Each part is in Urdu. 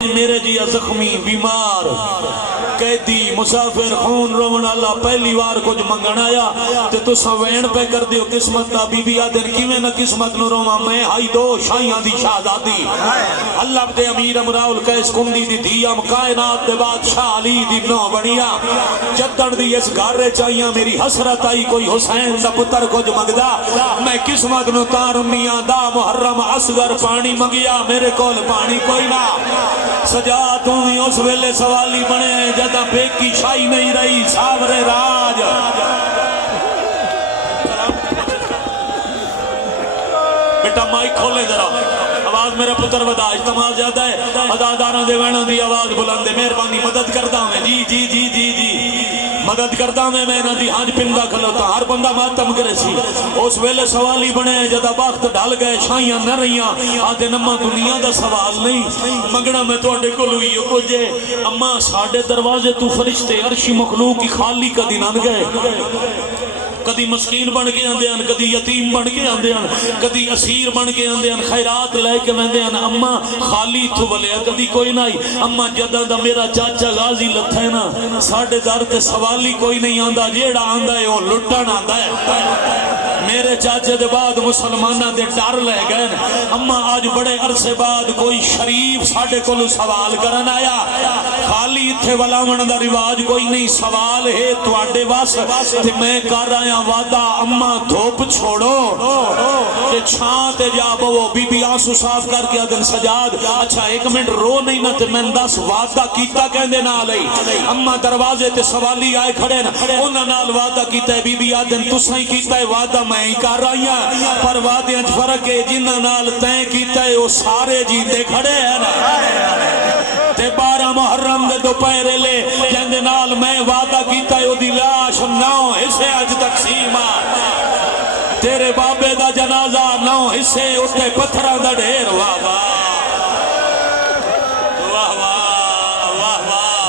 میرے جی زخمی بیمار قیدی مسافر خون رومن اللہ پہلی بار کچھ منگن آیا تے تو سوین پہ کر دیو قسمت دا بی بی آدن کیویں نہ قسمت نو روما میں ہائی دو شاہیاں دی شہزادی اللہ دے امیر امراؤل قیس کندی دی دھیام کائنات دے بادشاہ علی دی نو بڑیا جدن دی اس گھر چاہیاں میری حسرت آئی کوئی حسین دا پتر کچھ منگدا میں قسمت نو تارنیاں دا محرم اصغر پانی منگیا میرے کول پانی کوئی نہ سجا تم ہی اس ویلے سوالی بنے جدہ بیکی شاہی نہیں رہی ساورے راج بیٹا مائی کھولے ذرا آواز میرا پتر ودا اجتماع زیادہ ہے اداداران دے وینوں دی آواز بلند ہے مہربانی مدد کرتا ہوں جی جی جی جی جی مدد کرتا ہوں میں نہ دی ہانج پندا کھلوتا ہر بندہ ماتم کرے سی اس ویلے سوالی بنے جدہ وقت ڈال گئے شاہیاں نہ رہیاں آدھے نمہ دنیا دا سوال نہیں مگنا میں تو اڈے کو لوئی کو جے اما ساڑھے دروازے تو فرشتے عرشی مخلوق کی خالی کا دن آن گئے کدی مسکین بن کے آندے ہیں کدی یتیم بن کے آندے ہیں کدی اسیر بن کے آندے ہیں خیرات لے کے مندے ہیں اما خالی تھو بلے کدی کوئی نہیں اما جدہ دا میرا چاچا غازی لتھا ہے نا ساڑھے دار تے سوالی کوئی نہیں آندہ جیڑا آندہ ہے وہ لٹن آندہ ہے میرے چاچے دے بعد مسلمانہ دے ڈر لے گئے اما آج بڑے عرصے بعد کوئی شریف ساڑھے کو سوال کرن آیا خالی تھے ولاون دا رواج کوئی نہیں سوال ہے تو آڈے واس تے میں کر رہا وعدہ اما دھوپ چھوڑو کہ چھانتے جا وہ بی بی آنسو صاف کر کے آدن سجاد اچھا ایک منٹ رو نہیں نہ تے میں دس وعدہ کیتا کہندے نہ آلئی اما دروازے تے سوالی آئے کھڑے نا انہاں نال وعدہ کیتا ہے بی بی آدن تو سائیں کیتا ہے وعدہ میں ہی کر رہی ہیں پر وعدے انج فرق ہے جنہاں نال تین کیتا ہے وہ سارے جیندے کھڑے ہیں نا تے 12 محرم دے دوپہرے لے جندے نال میں وعدہ کیتا ہے وہ دی لاش 9 حصے اج تقسیم تیرے بابے دا جنازہ 9 حصے اٹھے پتھرہ دا ڈھیر واہ واہ واہ واہ واہ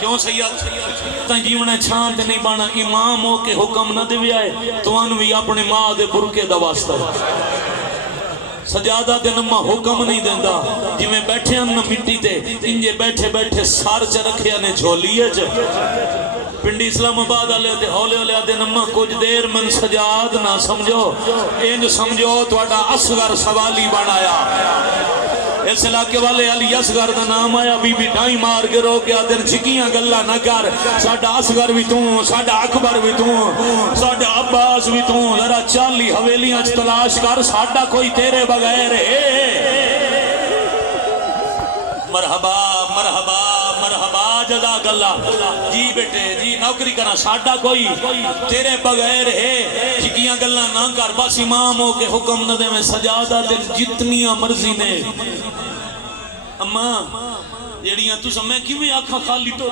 کیوں سید جیونے چھانت نہیں بانا امام ہو کے حکم نہ دیوی آئے تو انوی اپنے ماں دے برکے دا واسطہ سجادہ دے نمہ حکم نہیں دیندہ جی میں بیٹھے ہم نہ مٹی تے انجے بیٹھے بیٹھے سار چا رکھے آنے جھولیے جا پنڈی اسلام آباد آلے دے ہولے ہولے دے نمہ کچھ دیر من سجاد نہ سمجھو انج سمجھو تو اڈا اصغر سوالی بنایا اس علاقے والے علی اصغر دا نام آیا بی بی ڈائی مار کے رو کے آدھر چھکیاں گلہ نہ کر ساڑھا اصغر بھی توں ساڑھا اکبر بھی توں ساڑھا عباس بھی توں ذرا 40 حویلیاں تلاش کر ساڑھا کوئی تیرے بغیر ہے مرحبا مرحبا مرحبا جزاک اللہ جی بیٹے جی نوکری کرنا ساڑھا کوئی تیرے بغیر ہے چھکیاں گلہ نہ کر بس اماموں کے حکم نہ دے میں سجادہ دن جتنیاں مرضی نے اما جیڑیاں تو سمیں کیویں آنکھاں خالی تو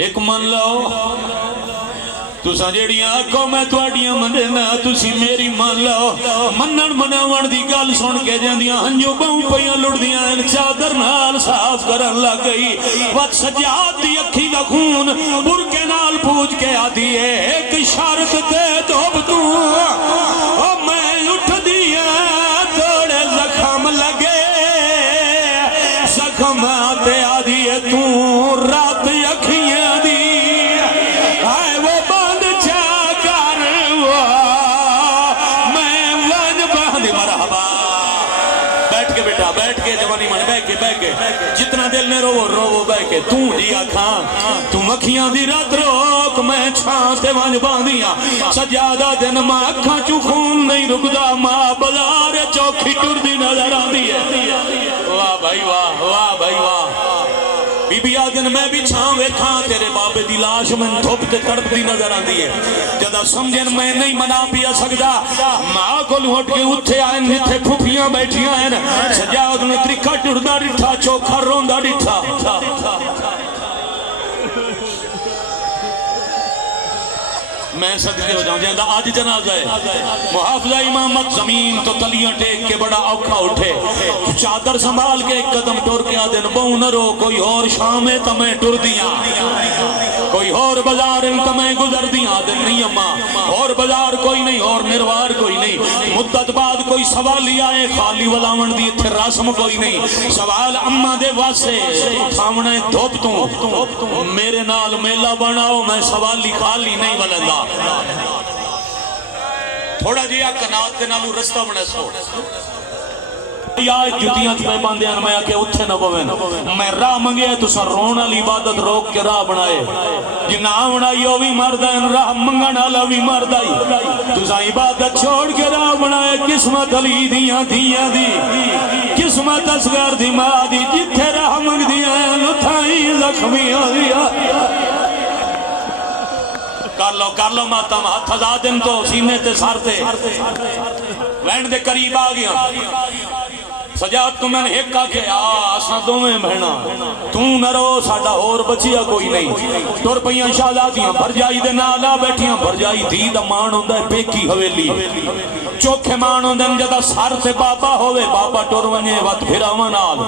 ایک من لو تو سجڑیاں آنکھوں میں توڑیاں مندنا تو سی میری مان لو منن مناون دی گل سن کے جاندیاں ہنجو باؤں پیاں لڑ دیاں ان چادر نال صاف کرن لگ گئی وقت سجاد دی اکھی دا خون برکے نال پوچھ کے آدھی ہے ایک شرط دے دو تو میں اٹھ دیا توڑے زخم لگے زخم آتے آدھی ہے تو رات اکھیاں دی آئے وہ بند چا کر میں ون بند مرحبا بیٹھ کے بیٹا بیٹھ کے جوانی من بیٹھ کے جتنا دل میں رو بیٹھ کے تو جی آکھاں تو مکھیاں دی رات روک میں چھانتے ون باندیاں سجادہ دن ماں اکھاں چو خون نہیں رکدا ماں بزار چوکھی ٹر دی نظر آندی ہے واہ بھائی واہ بھائی واہ بی بی آدن میں بھی چھاں ویکھاں تیرے بابے دی لاش میں دھوپ تے تڑپ دی نظر آندی ہے جدہ سمجھن میں نہیں منا پیا سکدا ماں کو لوٹ کے اٹھے آئیں جتھے پھوپیاں بیٹھیاں ہیں سجاد نے ترکھا ٹردہ ڈٹھا چوکھا روندہ ڈٹھا میں صدقے ہو جاؤں جہاں آج جنازہ ہے محافظہ امامت زمین تو تلیاں ٹیک کے بڑا اوکھا اٹھے چادر سنبھال کے ایک قدم ٹور کے آدھن بہو نہ رو کوئی اور شام ہے تمہیں ٹر دیاں کوئی اور بازار تو میں گزر دیا دن نہیں اما اور بازار کوئی نہیں اور نروار کوئی نہیں مدت بعد کوئی سوال ہی آئے خالی ولاون دی اتھے رسم کوئی نہیں سوال اما دے واسے تھامنے دھوپ تو میرے نال میلہ بناؤ میں سوالی خالی نہیں ولندا تھوڑا جیا کنات کے نالو رستہ بنے سو یا جتیاں تھے باندھے ہیں میں آکے اتھے نہ بوین میں راہ منگے تو سر رونا لی عبادت روک کے راہ بنائے جنہ آوڑائی وہ بھی مردائن راہ منگنا لوی مردائی تو سا عبادت چھوڑ کے راہ بنائے قسمت علی دیاں دیاں دی قسمت اصغر دی ماں دی جتھے راہ منگ دیاں لتھائی زخمی ہو دیا کر لو ماتم ہاتھ ہزادن تو سینے تے سارتے وینڈ دے قریب آگیا سجاد تو میں نے ایک کہا کہ آسنا دو میں بہنا تو نہ رو ساڑھا اور بچیا کوئی نہیں تور پہیاں شہزادیاں بھر جائی دے نالا بیٹھیاں بھر جائی دی دا مان ہوندہ ہے پیکی حویلی چوکھے مان ہوندہ ہے جدہ سار تے بابا ہوئے بابا ٹور ونجے وقت پھر آمان آل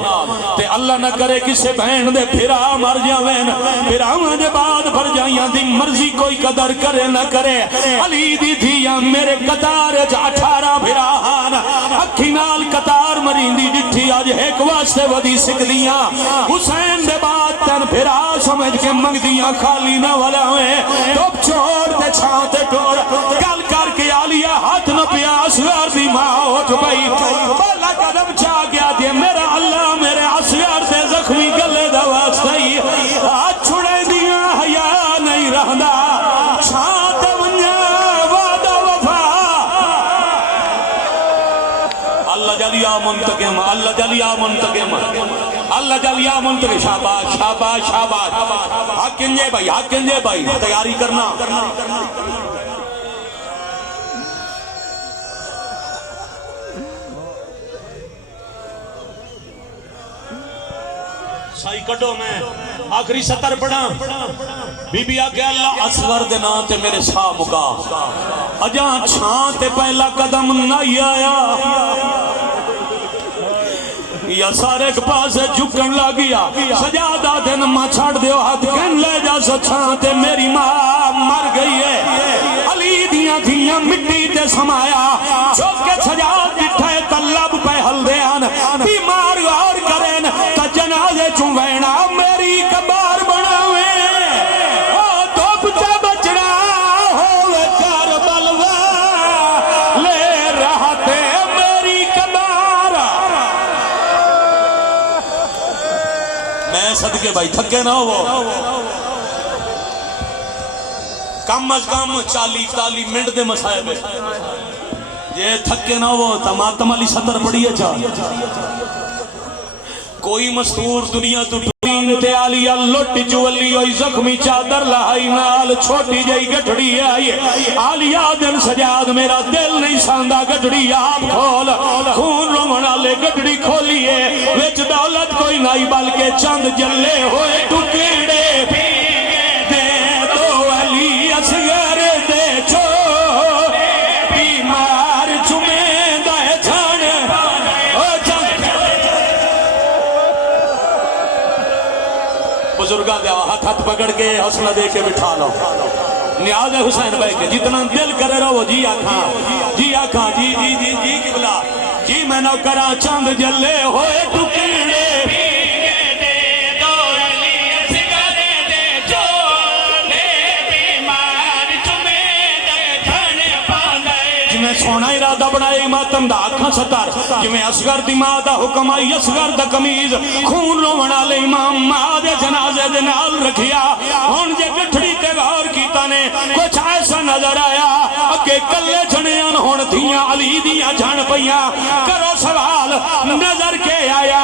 تے اللہ نہ کرے کسے بہن دے پھر آ مر جاوین پھر آمان دے بعد بھر جائیاں دی مرضی کوئی قدر کرے نہ کرے علی دی دھیاں میرے قطار جا 18 پھر آہان اکھی نال قطار مرین دی ڈٹھی آج ایک واسطے ودی سکھ دیاں حسین دے بات تن پھر آ سمجھ کے منگ دیاں خالی نہ والا ہوئے توپ چھوڑ تے چھانتے ٹور کل کر کے آلیا ہاتھ نہ پیاس غار دی ماں اٹھ پئی بلا قدم چاہ گیا دے میرا اللہ میرے اسیار دے زخمی گلے دا واسطہ ہی ہاتھ چھڑے دیاں حیا نہیں رہندا چھانتے ونیا وعدہ وفا اللہ جلیا منتقم اللہ جلیا منتقم اللہ جلیا منتقم شاباش شاباش شاباش حق انجے بھائی تیاری کرنا سائی کٹو میں آخری ستر پڑھا بی بی آگے اللہ اصغر دینا تے میرے ساہ مکا اجاں چھان تے پہلا قدم نہیں آیا یا سارے کے پاس جھکن لگیا سجادہ دن ماں چھاڑ دیو ہاتھ کہن لے جا سچھان تے میری ماں مر گئی ہے علی دیاں دھیاں مٹی تے سمایا چھوک کے سجاد جٹھے طلب پہ ہل دیان بیمار غور کریں تا جنازے چونوینا میری کبار بناوے او تو پچا بچنا ہوئے کربل لے رہا تے میری کبار میں صدقے بھائی تھکے نہ ہو کم از کم 40 منٹ دے مسائے میں یہ تھکے نہ ہو تماتم علی ستر پڑی ہے کوئی مستور دنیا تو ٹوین تے آلیا لٹ جولی ہوئی زخمی چادر لہائی نال چھوٹی جائی گٹھڑی آئی آلیا دن سجاد میرا دل نہیں ساندہ گٹھڑی آپ کھول خون رومنا لے گٹھڑی کھولیے وچ دولت کوئی نہیں بلکہ چند جلے ہوئے ٹکڑے دے دو علی اصغر دے چھو بیمار چمیں دے چھان بزرگاں دے ہاتھ پکڑ کے حوصلہ دے کے بٹھا لو نیاز ہے حسین بھائی کے جتنا دل کرے رہو جی آکھاں جی قبلہ جی میں نو کرا چند جلے ہوئے ٹکڑے سونا ارادہ بنائے ماتم دا آنکھاں ستار جمیں اصغر دی ماں دا حکم آئی اصغر دا کمیز خون رو بنا لے امام ماں دے جنازے دے نال رکھیا ہون جے گٹھڑی تے غور کیتا نے کچھ ایسا نظر آیا اگے کلے جھنیاں ہون دھیاں علی دیاں جھن پئیاں کرو سوال نظر کے آیا